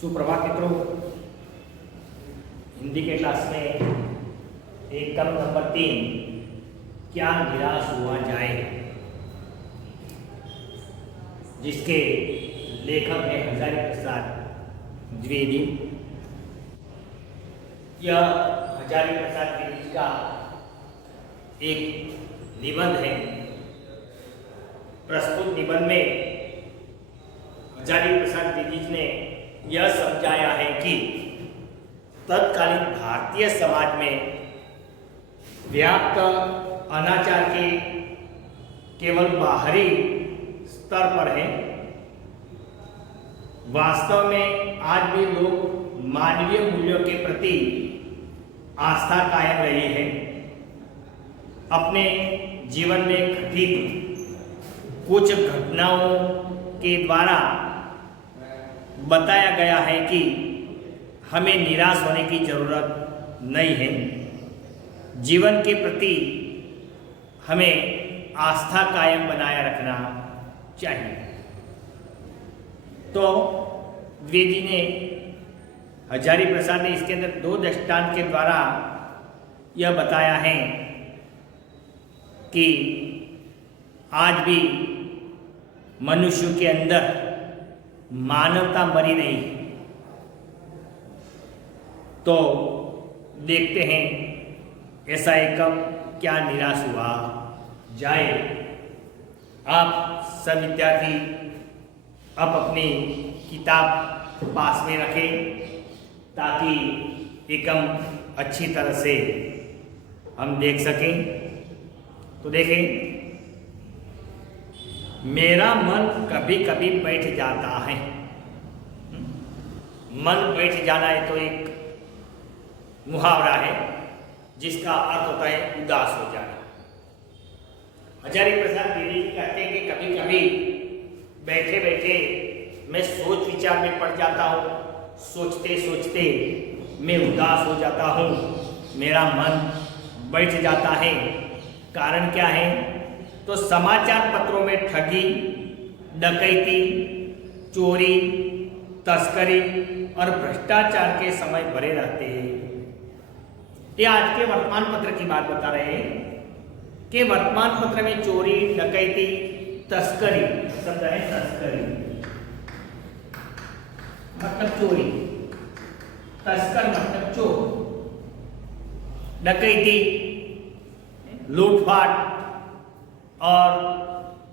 सुप्रभात मित्रों, हिंदी के क्लास में एकम नंबर 3 क्या निराश हुआ जाए, जिसके लेखक हैं हजारी प्रसाद द्विवेदी। यह हजारी प्रसाद द्विवेदी का एक निबंध है। प्रस्तुत निबंध में हजारी प्रसाद द्विवेदी ने यह समझाया है कि तत्कालीन भारतीय समाज में व्याप्त अनाचार के केवल बाहरी स्तर पर है। वास्तव में आज भी लोग मानवीय मूल्यों के प्रति आस्था कायम रही है। अपने जीवन में घटित कुछ घटनाओं के द्वारा बताया गया है कि हमें निराश होने की जरूरत नहीं है। जीवन के प्रति हमें आस्था कायम बनाए रखना चाहिए। तो द्विवेदी ने, हजारी प्रसाद ने इसके अंदर 2 दृष्टांत के द्वारा यह बताया है कि आज भी मनुष्य के अंदर मानवता मरी नहीं है। तो देखते हैं ऐसा एकम क्या निराश हुआ जाए। आप सब विद्यार्थी अब अपनी किताब पास में रखें ताकि एकम अच्छी तरह से हम देख सकें। तो देखें, मेरा मन कभी कभी बैठ जाता है। मन बैठ जाना है तो एक मुहावरा है जिसका अर्थ होता है उदास हो जाना। हजारी प्रसाद द्विवेदी कहते हैं कि कभी कभी बैठे बैठे मैं सोच विचार में पड़ जाता हूँ, सोचते सोचते मैं उदास हो जाता हूँ, मेरा मन बैठ जाता है। कारण क्या है? तो समाचार पत्रों में ठगी, डकैती, चोरी, तस्करी और भ्रष्टाचार के समय भरे रहते हैं। ये आज के वर्तमान पत्र की बात बता रहे हैं कि वर्तमान पत्र में चोरी, डकैती, तस्करी शब्द है। तस्करी मतलब चोरी, तस्कर मतलब चोर, डकैती, लूटपाट और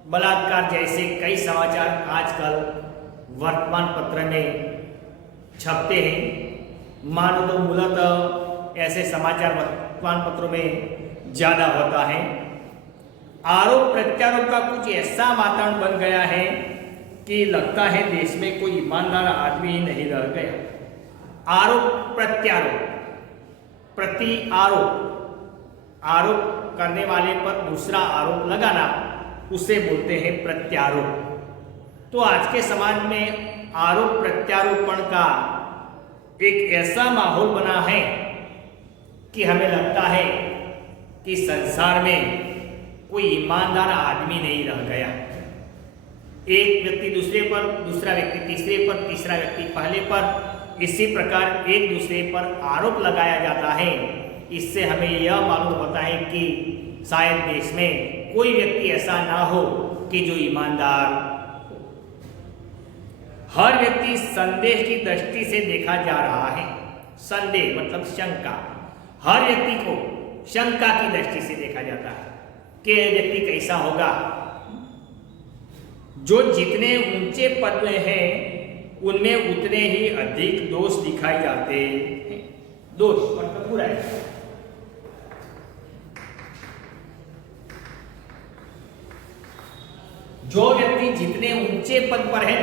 बलात्कार जैसे कई समाचार आजकल वर्तमान पत्र में छपते हैं। मानो तो मूलतः ऐसे समाचार वर्तमान पत्रों में ज़्यादा होता है। आरोप प्रत्यारोप का कुछ ऐसा वातावरण बन गया है कि लगता है देश में कोई ईमानदार आदमी ही नहीं रह गया। आरोप प्रत्यारोप, प्रति आरोप, आरोप करने वाले पर दूसरा आरोप लगाना, उसे बोलते हैं प्रत्यारोप। तो आज के समाज में आरोप प्रत्यारोपण का एक ऐसा माहौल बना है कि हमें लगता है कि संसार में कोई ईमानदार आदमी नहीं रह गया। एक व्यक्ति दूसरे पर, दूसरा व्यक्ति तीसरे पर, तीसरा व्यक्ति पहले पर, इसी प्रकार एक दूसरे पर आरोप लगाया जाता है। इससे हमें यह मालूम होता है कि शायद देश में कोई व्यक्ति ऐसा ना हो कि जो ईमानदार हो। हर व्यक्ति संदेह की दृष्टि से देखा जा रहा है। संदेह मतलब शंका। हर व्यक्ति को शंका की दृष्टि से देखा जाता है कि यह व्यक्ति कैसा होगा। जो जितने ऊंचे पद में हैं उनमें उतने ही अधिक दोष दिखाए जाते हैं। दोष मतलब बुराई। जो व्यक्ति जितने ऊंचे पद पर है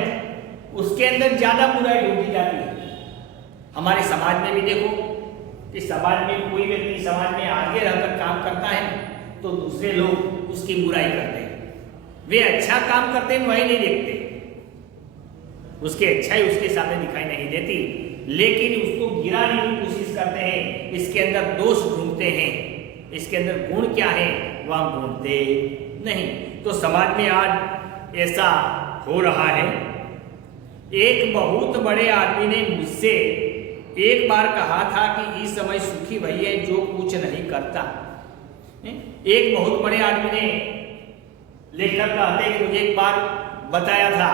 उसके अंदर ज्यादा बुराई ढूंढी जाती है। हमारे समाज में भी देखो कि समाज में कोई व्यक्ति समाज में आगे रहकर काम करता है तो दूसरे लोग उसकी बुराई करते हैं। वे अच्छा काम करते हैं वही नहीं देखते, उसकी अच्छाई उसके सामने दिखाई नहीं देती, लेकिन उसको गिराने की कोशिश करते हैं। इसके अंदर दोष ढूंढते हैं, इसके अंदर गुण क्या है वह ढूंढते नहीं। तो समाज में आज ऐसा हो रहा है। एक बहुत बड़े आदमी ने मुझसे एक बार कहा था कि इस समय सुखी वही है जो कुछ नहीं करता। एक बहुत बड़े आदमी ने, लेखक कहते हैं कि मुझे एक बार बताया था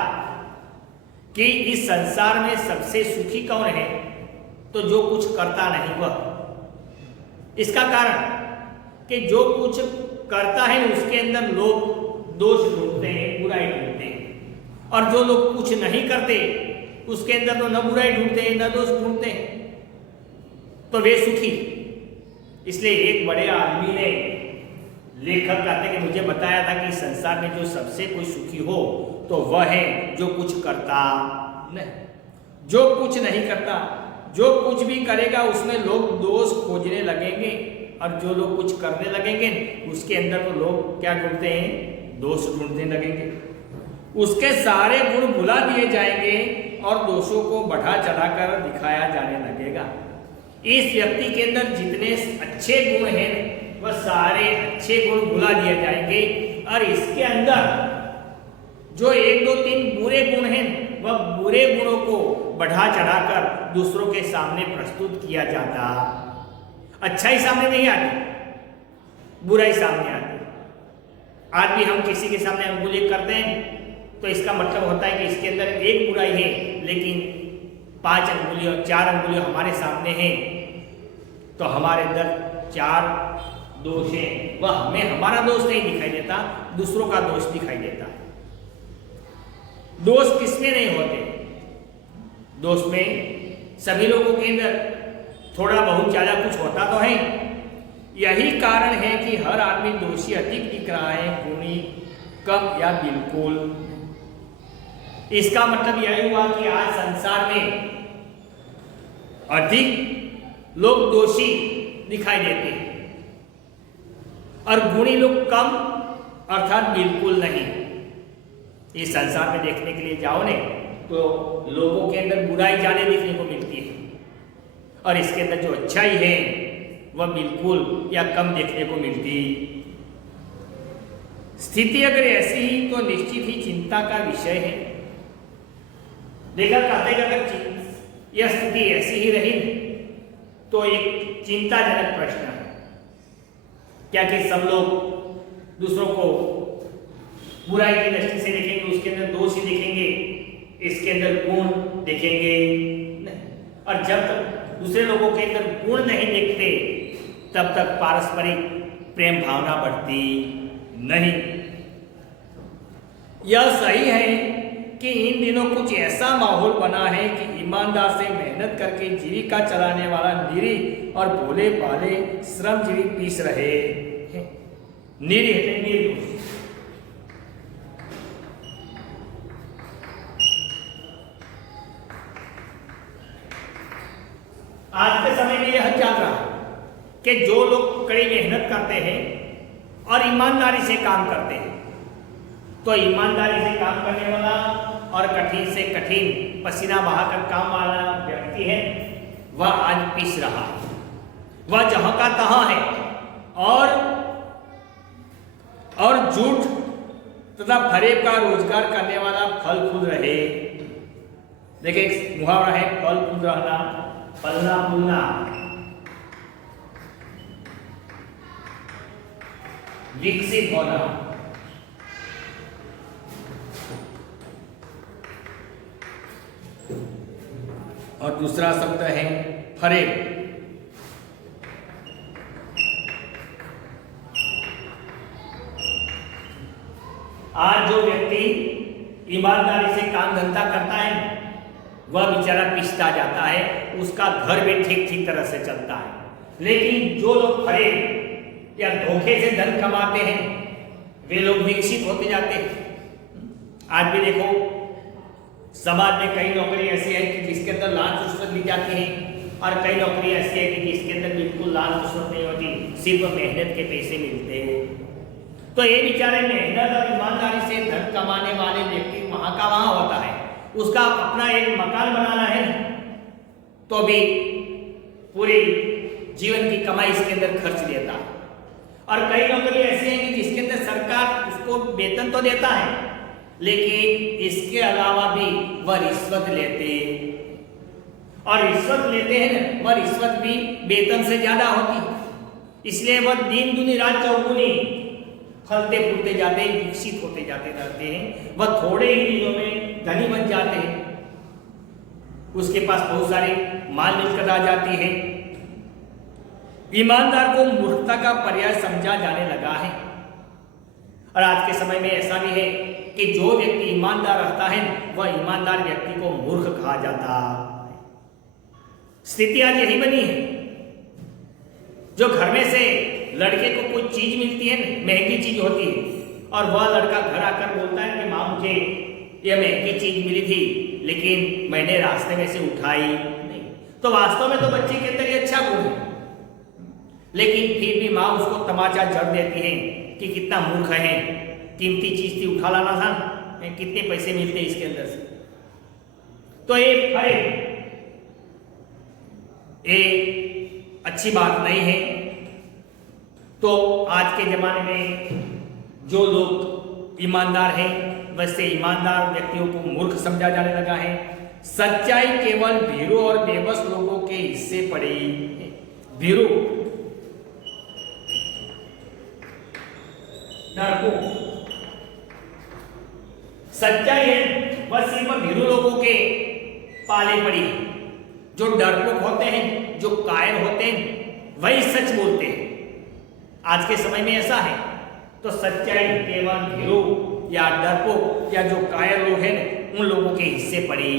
कि इस संसार में सबसे सुखी कौन है, तो जो कुछ करता नहीं वह। इसका कारण कि जो कुछ करता है उसके अंदर लोग दोष ढूंढते हैं, बुराई ढूंढते हैं, और जो लोग कुछ नहीं करते उसके अंदर तो न बुराई ढूंढते हैं न दोष ढूंढते हैं, तो वे सुखी। इसलिए एक बड़े आदमी ने, लेखक कहते हैं कि मुझे बताया था कि संसार में जो सबसे कोई सुखी हो तो वह है जो कुछ करता नहीं, जो कुछ नहीं करता। जो कुछ भी करेगा उसमें लोग दोष खोजने लगेंगे, और जो लोग कुछ करने लगेंगे उसके अंदर तो लोग क्या ढूंढते हैं, दोष ढूंढने लगेंगे। उसके सारे गुण भुला दिए जाएंगे और दोषों को बढ़ा चढ़ाकर दिखाया जाने लगेगा। इस व्यक्ति के अंदर जितने अच्छे गुण हैं वह सारे अच्छे गुण भुला दिए जाएंगे, और इसके अंदर जो 1 2 3 बुरे गुण हैं वह बुरे गुणों को बढ़ा चढ़ाकर दूसरों के सामने प्रस्तुत किया जाता। अच्छाई सामने नहीं आती, बुराई सामने आती। आज भी हम किसी के सामने अंगुली करते हैं तो इसका मतलब होता है कि इसके अंदर एक बुराई है, लेकिन 5 अंगुली और 4 अंगुली हमारे सामने हैं, तो हमारे अंदर 4 दोष हैं। वह हमें हमारा दोष नहीं दिखाई देता, दूसरों का दोष दिखाई देता है। दोष किसमें नहीं होते? दोष में सभी लोगों के अंदर थोड़ा बहुत ज्यादा कुछ होता तो है। यही कारण है कि हर आदमी दोषी अधिक दिख रहा है, गुणी कम या बिल्कुल। इसका मतलब यही हुआ कि आज संसार में अधिक लोग दोषी दिखाई देते हैं और गुणी लोग कम अर्थात बिल्कुल नहीं। इस संसार में देखने के लिए जाओ ने तो लोगों के अंदर बुराई ज्यादा देखने को मिलती है, और इसके अंदर जो अच्छाई है वह बिल्कुल या कम देखने को मिलती। स्थिति अगर ऐसी ही तो निश्चित ही चिंता का विषय है। लेखक कहते हैं अगर यह स्थिति ऐसी ही रही तो एक चिंताजनक प्रश्न है, क्या कि सब लोग दूसरों को बुराई की दृष्टि से देखेंगे, उसके अंदर दोष ही देखेंगे, इसके अंदर गुण देखेंगे नहीं। और जब तक दूसरे लोगों के अंदर गुण नहीं देखते तब तक पारस्परिक प्रेम भावना बढ़ती नहीं। यह सही है कि इन दिनों कुछ ऐसा माहौल बना है कि ईमानदार से मेहनत करके जीविका चलाने वाला निरीह और भोले भाले श्रमजीवी पीस रहे हैं। निरीह निर्दोष। आज के समय में यह चल रहा है कि जो लोग कड़ी मेहनत करते हैं और ईमानदारी से काम करते हैं, तो ईमानदारी से काम करने वाला और कठिन से कठिन पसीना बहाकर काम वाला व्यक्ति है, वह आज पिस रहा है, वह जहां का तहां है, और झूठ तथा फरेब का रोजगार करने वाला फल फूल रहे। देखिए एक मुहावरा है, फल फूल रहना, फलना फूलना। विकसित होना। और दूसरा शब्द है फरेब। आज जो व्यक्ति ईमानदारी से काम धंधा करता है वह बेचारा पिसता जाता है, उसका घर भी ठीक ठीक तरह से चलता है। लेकिन जो लोग फरेब या धोखे से धन कमाते हैं वे लोग विकसित होते जाते हैं। आज भी देखो समाज में कई नौकरी ऐसी है कि जिसके अंदर लांच रुश्वत ली जाती है, और कई नौकरी ऐसी है कि जिसके अंदर बिल्कुल लांच रुश्वत नहीं होती, सिर्फ मेहनत के पैसे मिलते हैं। तो ये बेचारे मेहनत और ईमानदारी से धन कमाने वाले व्यक्ति वहां का वहां होता है, उसका अपना एक मकान बनाना है तो भी पूरी जीवन की कमाई इसके अंदर खर्च देता है। और कई नौकरी ऐसी हैं कि जिसके अंदर सरकार उसको वेतन तो देता है, लेकिन इसके अलावा भी वह रिश्वत लेते, और रिश्वत लेते हैं ना, वह रिश्वत भी वेतन से ज्यादा होती, इसलिए वह दिन दुनी रात चौगुनी फलते फूलते जाते हैं, विकसित होते जाते रहते हैं। वह थोड़े ही दिनों में धनी बन जाते हैं, उसके पास बहुत सारे माल मिलकर आ जाती है। ईमानदार को मूर्खता का पर्याय समझा जाने लगा है, और आज के समय में ऐसा भी है कि जो व्यक्ति ईमानदार रहता है वह ईमानदार व्यक्ति को मूर्ख कहा जाता है। स्थिति आज यही बनी है। जो घर में से लड़के को कोई चीज मिलती है, महंगी चीज होती है, और वह लड़का घर आकर बोलता है कि माँ मुझे यह महंगी चीज मिली थी लेकिन मैंने रास्ते में से उठाई नहीं, तो वास्तव में तो बच्चे के अंदर ये अच्छा गुण है, लेकिन फिर भी माँ उसको तमाचा जड़ देती है कि कितना मूर्ख है, कीमती चीज थी उठा लाना था, कितने पैसे मिलते इसके अंदर से। तो ये अच्छी बात नहीं है। तो आज के जमाने में जो लोग ईमानदार हैं वैसे ईमानदार व्यक्तियों को मूर्ख समझा जाने लगा है। सच्चाई केवल भीरू और बेबस लोगों के हिस्से पड़ी है। भीरू डरपोक, सच्चाई है वह सिर्फ भीरू लोगों के पाले पड़ी है। जो डरपोक होते हैं, जो कायर होते हैं, वही सच बोलते हैं। आज के समय में ऐसा है। तो सच्चाई केवल भीरू या डरपोक या जो कायर लोग हैं उन लोगों के हिस्से पड़ी।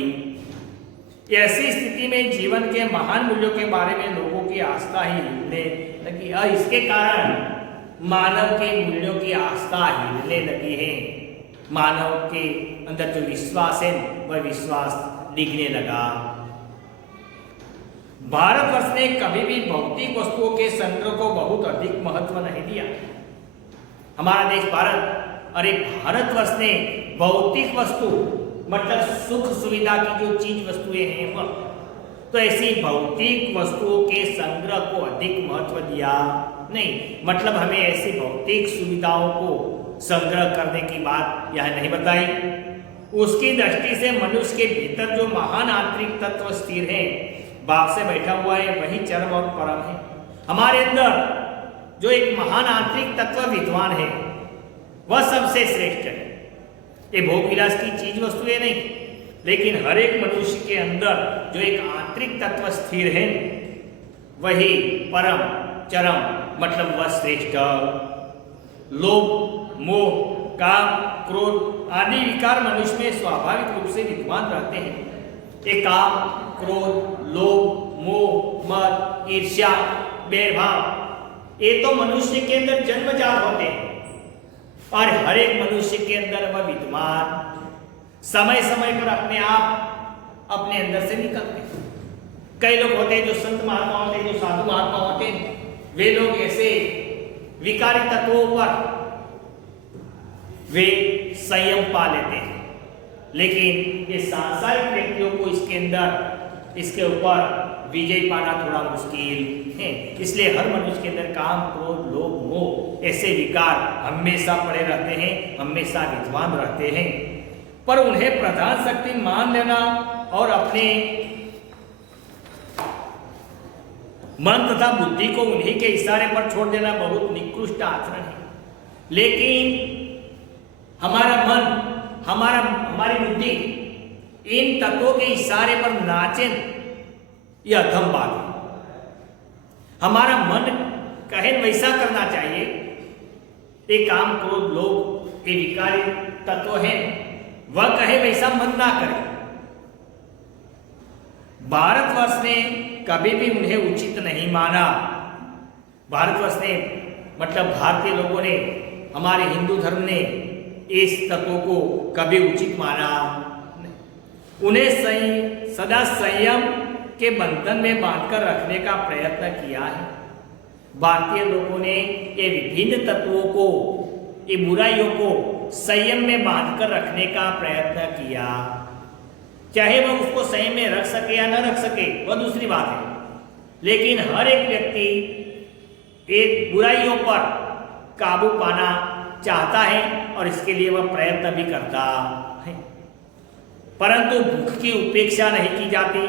ऐसी स्थिति में जीवन के महान मूल्यों के बारे में लोगों की आस्था ही हिलने लगी, और इसके कारण मानव के मूल्यों की आस्था हिलने लगी है। मानव के अंदर जो विश्वास है वह विश्वास दिखने लगा। भारतवर्ष ने कभी भी भौतिक वस्तुओं के संग्रह को बहुत अधिक महत्व नहीं दिया। हमारा देश भारत, अरे भारतवर्ष ने भौतिक वस्तु मतलब सुख सुविधा की जो चीज वस्तुएं हैं वह, तो ऐसी भौतिक वस्तुओं के संग्रह को अधिक महत्व दिया नहीं। मतलब हमें ऐसी भौतिक सुविधाओं को संग्रह करने की बात यह नहीं बताई। उसकी दृष्टि से मनुष्य के भीतर जो महान आंतरिक तत्व स्थिर है, बाप से बैठा हुआ है, वही चरम और परम है। हमारे अंदर जो एक महान आंतरिक तत्व विद्वान है वह सबसे श्रेष्ठ है। ये भोग विलास की चीज वस्तुएं नहीं, लेकिन हर एक मनुष्य के अंदर जो एक आंतरिक तत्व स्थिर है वही परम चरम मतलब वह श्रेष्ठ। लोभ, मोह, काम, क्रोध आदि विकार मनुष्य में स्वाभाविक रूप से विद्वान रहते हैं। ये काम, क्रोध, लोभ, मोह, मद, ईर्ष्या, बैरभाव ये तो मनुष्य के अंदर जन्मजात होते हैं, और हर एक मनुष्य के अंदर वह विद्वान समय समय पर अपने आप अपने अंदर से निकलते हैं। कई लोग होते हैं जो संत महात्मा होते हैं, जो साधु महात्मा होते हैं, वे लोग ऐसे विकारी तत्वों पर वे संयम पा लेते हैं, लेकिन ये सांसारिक व्यक्तियों को इसके ऊपर विजय पाना थोड़ा मुश्किल है। इसलिए हर मनुष्य के अंदर काम, क्रोध, लोभ, मोह ऐसे विकार हमेशा पड़े रहते हैं, हमेशा विद्वान रहते हैं। पर उन्हें प्रधान शक्ति मान लेना और अपने मन तथा बुद्धि को उन्हीं के इशारे पर छोड़ देना बहुत निकृष्ट आचरण है। लेकिन हमारा मन, हमारी बुद्धि इन तत्वों के इशारे पर नाचे, यह अधम बात है। हमारा मन कहे वैसा करना चाहिए। ये काम, क्रोध, लोभ ये विकारी तत्व है, वह कहे वैसा मन ना करे। भारतवर्ष ने कभी भी उन्हें उचित नहीं माना। भारतवर्ष ने मतलब भारतीय लोगों ने, हमारे हिंदू धर्म ने इस तत्वों को कभी उचित माना नहीं। उन्हें सदा संयम के बंधन में बांधकर रखने का प्रयत्न किया है। भारतीय लोगों ने ये विभिन्न तत्वों को, ये बुराइयों को संयम में बांधकर रखने का प्रयत्न किया। चाहे वह उसको संयम में रख सके या न रख सके वह दूसरी बात है, लेकिन हर एक व्यक्ति एक बुराइयों पर काबू पाना चाहता है और इसके लिए वह प्रयत्न भी करता है, परंतु भूख की उपेक्षा नहीं की जाती,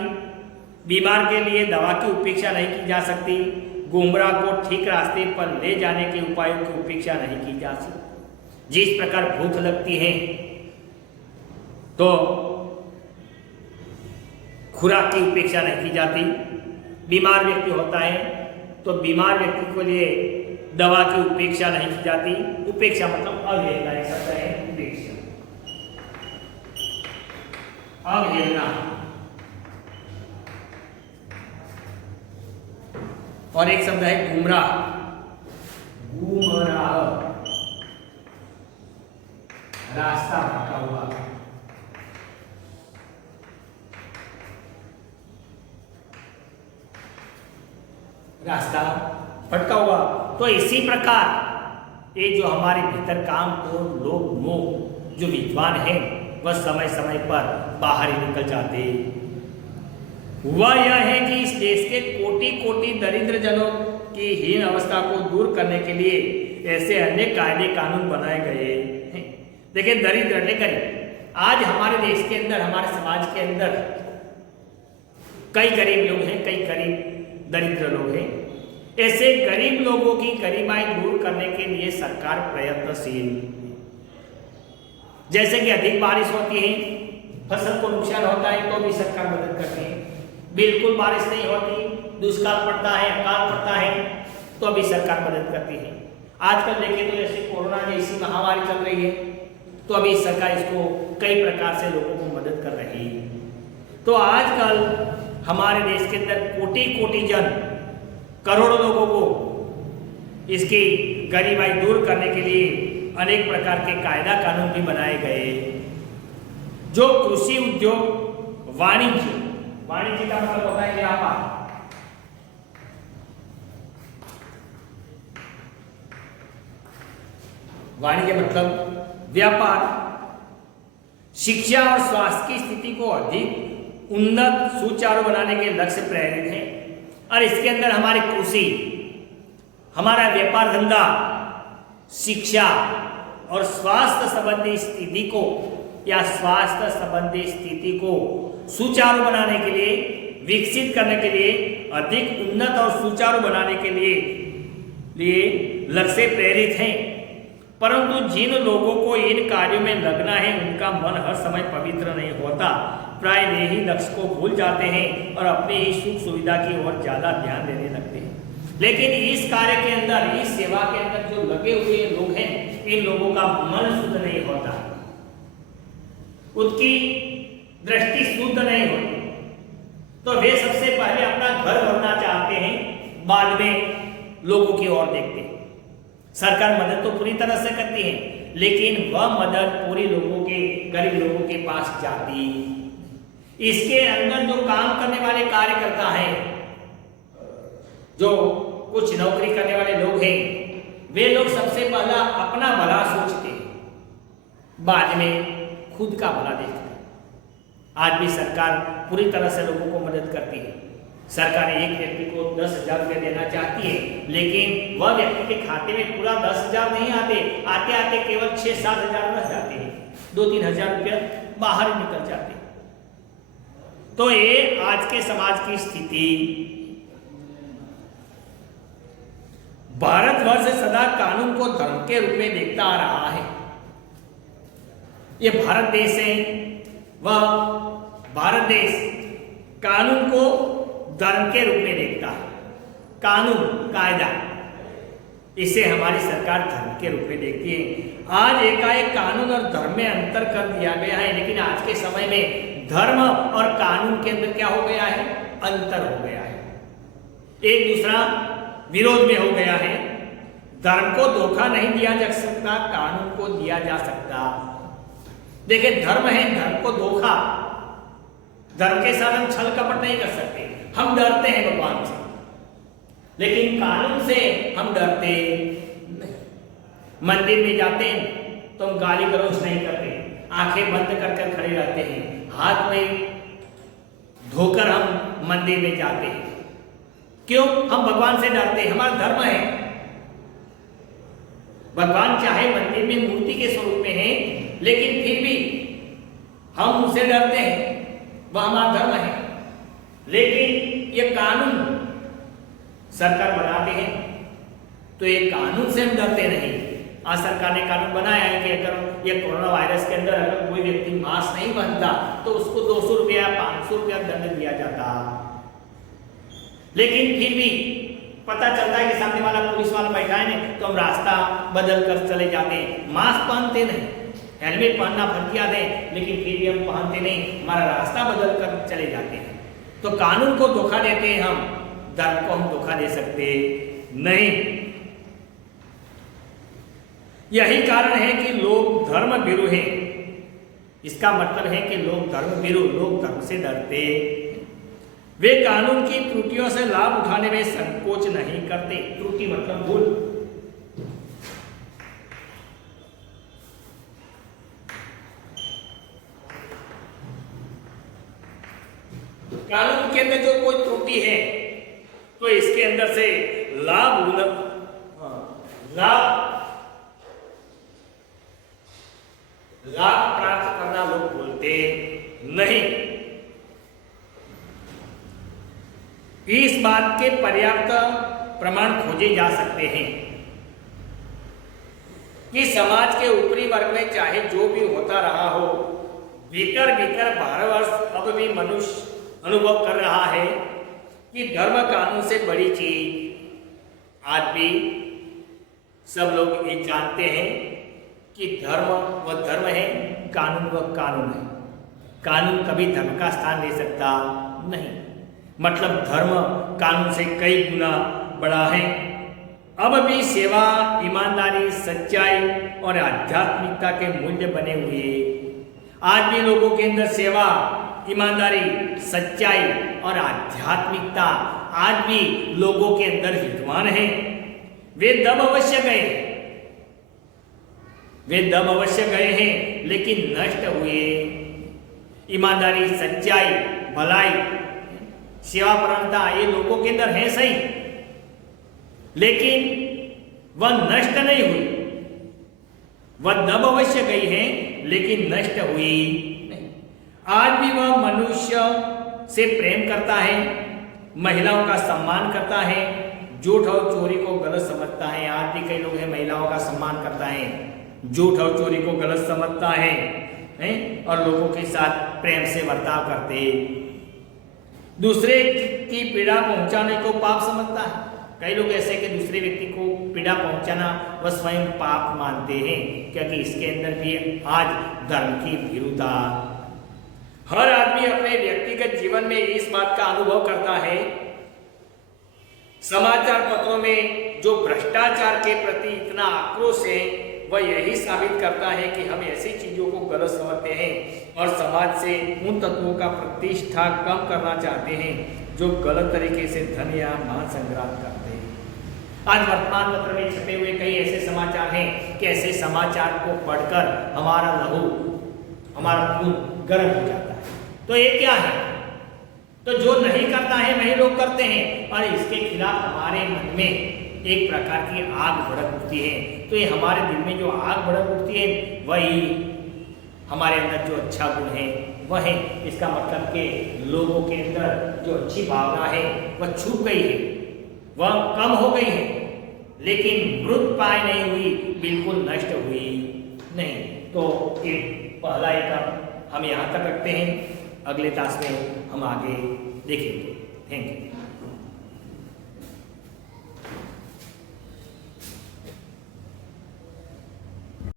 बीमार के लिए दवा की उपेक्षा नहीं की जा सकती, गुमराह को ठीक रास्ते पर ले जाने के उपायों की उपेक्षा नहीं की जा सकती। जिस प्रकार भूख लगती है तो खुराक की उपेक्षा नहीं की जाती, बीमार व्यक्ति होता है तो बीमार व्यक्ति के लिए दवा की उपेक्षा नहीं की जाती। उपेक्षा मतलब अवहेलना, एक शब्द है उपेक्षा, अवहेलना। और एक शब्द है गुमराह, गुमराह, रास्ता भटका हुआ। रास्ता भटका हुआ। तो इसी प्रकार ये जो हमारे भीतर काम को लोग मोह जो विद्वान हैं वह समय समय पर बाहर ही निकल जाते। वह यह है कि इस देश के कोटि कोटि दरिद्र जनों की हीन अवस्था को दूर करने के लिए ऐसे अनेक कायदे कानून बनाए गए हैं। देखिए दरिद्र लेकर आज हमारे देश के अंदर, हमारे समाज के अंदर कई गरीब लोग हैं, कई गरीब दरिद्र लोग हैं। ऐसे गरीब लोगों की गरीबाई दूर करने के लिए सरकार प्रयत्नशील। जैसे कि अधिक बारिश होती है, फसल को नुकसान होता है तो भी सरकार मदद करती है। बिल्कुल बारिश नहीं होती, दुष्काल पड़ता है, अकाल पड़ता है तो भी सरकार मदद करती है। आजकल देखें तो जैसे कोरोना जैसी महामारी चल रही है तो अभी सरकार इसको कई प्रकार से लोगों को मदद कर रही है। तो आजकल हमारे देश के अंदर कोटि कोटि जन, करोड़ों लोगों को इसकी गरीबाई दूर करने के लिए अनेक प्रकार के कायदा कानून भी बनाए गए। जो कृषि उद्योग, वाणिज्य, वाणिज्य का मतलब होता है व्यापार, वाणिज्य मतलब व्यापार, शिक्षा और स्वास्थ्य की स्थिति को अधिक उन्नत सुचारू बनाने के लक्ष्य प्रेरित है। और इसके अंदर हमारी कृषि, हमारा व्यापार धंधा, शिक्षा और स्वास्थ्य संबंधी स्थिति को या स्वास्थ्य संबंधी स्थिति को सुचारू बनाने के लिए, विकसित करने के लिए, अधिक उन्नत और सुचारू बनाने के लिए लक्ष्य प्रेरित हैं। परंतु जिन लोगों को इन कार्यों में लगना है उनका मन हर समय पवित्र नहीं होता, प्राय वे ही लक्ष्य को भूल जाते हैं और अपनी ही सुख सुविधा की ओर ज्यादा ध्यान देने लगते हैं। लेकिन इस कार्य के अंदर, इस सेवा के अंदर जो लगे हुए लोग हैं, इन लोगों का मन शुद्ध नहीं होता, उनकी दृष्टि शुद्ध नहीं होती, तो वे सबसे पहले अपना घर भरना चाहते हैं, बाद में लोगों की ओर देखते हैं। सरकार मदद तो पूरी तरह से करती है, लेकिन वह मदद पूरी लोगों के, गरीब लोगों के पास जाती। इसके अंदर जो काम करने वाले कार्यकर्ता हैं, जो कुछ नौकरी करने वाले लोग हैं, वे लोग सबसे पहला अपना भला सोचते हैं, बाद में खुद का भला देखते हैं। आज भी सरकार पूरी तरह से लोगों को मदद करती है। सरकार एक व्यक्ति को 10,000 रुपये देना चाहती है, लेकिन वह व्यक्ति के खाते में पूरा 10,000 नहीं आते, आते आते केवल 6-7 हजार रह जाते हैं, 2-3 हजार रुपये बाहर निकल जाते हैं। तो ये आज के समाज की स्थिति। भारतवर्ष सदा कानून को धर्म के रूप में देखता आ रहा है। ये भारत देश है, वह भारत देश कानून को धर्म के रूप में देखता है। कानून, कायदा, इसे हमारी सरकार धर्म के रूप में देखती है। आज एकाएक कानून और धर्म में अंतर कर दिया गया है, लेकिन आज के समय में धर्म और कानून के अंदर क्या हो गया है? अंतर हो गया है, एक दूसरा विरोध में हो गया है। धर्म को धोखा नहीं दिया जा सकता, कानून को दिया जा सकता। देखिए धर्म है, धर्म को धोखा, धर्म के साथ हम छल कपट नहीं कर सकते। हम डरते हैं भगवान से, लेकिन कानून से हम डरते नहीं। मंदिर में जाते हैं तो हम गाली गलौज नहीं करते, आंखें बंद कर खड़े रहते हैं, हाथ में धोकर हम मंदिर में जाते हैं। क्यों? हम भगवान से डरते हैं, हमारा धर्म है। भगवान चाहे मंदिर में मूर्ति के स्वरूप में है, लेकिन फिर भी हम उनसे डरते हैं, वह हमारा धर्म है। लेकिन ये कानून सरकार बनाते हैं, तो ये कानून से हम डरते नहीं। आज सरकार ने कानून बनाया है कि अगर ये कोरोना वायरस के अंदर अगर कोई व्यक्ति मास्क नहीं पहनता तो उसको 200 रुपया 500 रुपया दंड दिया जाता। लेकिन फिर भी पता चलता है कि सामने वाला पुलिस वाला बैठा है नहीं, तो हम रास्ता बदल कर चले जाते हैं, मास्क पहनते नहीं, हेलमेट पहनना भर किया दें, लेकिन फिर भी हम पहनते नहीं, हमारा रास्ता बदल कर चले जाते हैं। तो कानून को धोखा देते हैं हम, धर्म को हम धोखा दे सकते नहीं। यही कारण है कि लोग धर्म भीरु हैं। इसका मतलब है कि लोग धर्म भीरु, लोग धर्म से डरते, वे कानून की त्रुटियों से लाभ उठाने में संकोच नहीं करते। त्रुटि मतलब भूल। कानून के अंदर जो कोई त्रुटि है तो इसके अंदर से लाभ प्राप्त करना लोग भूलते नहीं। इस बात के पर्याप्त प्रमाण खोजे जा सकते हैं कि समाज के ऊपरी वर्ग में चाहे जो भी होता रहा हो, भीतर भीतर 12 वर्ष अब भी मनुष्य अनुभव कर रहा है कि धर्म कानून से बड़ी चीज। आज भी सब लोग ये जानते हैं कि धर्म वह धर्म है, कानून वह कानून है। कानून कभी धर्म का स्थान ले सकता नहीं। मतलब धर्म कानून से कई गुना बड़ा है। अब भी सेवा, ईमानदारी, सच्चाई और आध्यात्मिकता के मूल्य बने हुए। आज भी लोगों के अंदर सेवा, ईमानदारी, सच्चाई और आध्यात्मिकता आज भी लोगों के अंदर विद्यमान है। वे दब अवश्य गए, वे दब अवश्य गए हैं, लेकिन नष्ट हुए। ईमानदारी, सच्चाई, भलाई, सेवापरायणता ये लोगों के अंदर है सही, लेकिन वह नष्ट नहीं हुई। वह दब अवश्य गई है, लेकिन नष्ट हुई नहीं। आज भी वह मनुष्य से प्रेम करता है, महिलाओं का सम्मान करता है, झूठ और चोरी को गलत समझता है। आज भी कई लोग हैं महिलाओं का सम्मान करता है, झूठ और चोरी को गलत समझता है और लोगों के साथ प्रेम से बर्ताव करते, दूसरे की पीड़ा पहुंचाने को पाप समझता है। कई लोग ऐसे कि दूसरे व्यक्ति को पीड़ा पहुंचाना वह स्वयं पाप मानते हैं, क्योंकि इसके अंदर भी आज धर्म की भीरुता। हर आदमी अपने व्यक्तिगत जीवन में इस बात का अनुभव करता है। समाचार पत्रों में जो भ्रष्टाचार के प्रति इतना आक्रोश है, वह यही साबित करता है कि हम ऐसी चीजों को गलत समझते हैं और समाज से उन तत्वों का प्रतिष्ठा कम करना चाहते हैं जो गलत तरीके से धन या मान संग्रह करते हैं। आज वर्तमान पत्र में छपे हुए कई ऐसे समाचार हैं कि ऐसे समाचार को पढ़कर हमारा लहू, हमारा खून गर्म हो जाता है। तो ये क्या है? तो जो नहीं करता है वही लोग करते हैं, और इसके खिलाफ हमारे मन में एक प्रकार की आग भड़क उठती है। तो ये हमारे दिल में जो आग भड़क उठती है, वही हमारे अंदर जो अच्छा गुण है वह है। इसका मतलब कि लोगों के अंदर जो अच्छी भावना है वह छूट गई है, वह कम हो गई है, लेकिन मृत पाय नहीं हुई, बिल्कुल नष्ट हुई नहीं। तो ये पहला एक हम यहाँ तक रखते हैं, अगले क्लास में हम आगे देखेंगे। Thank you.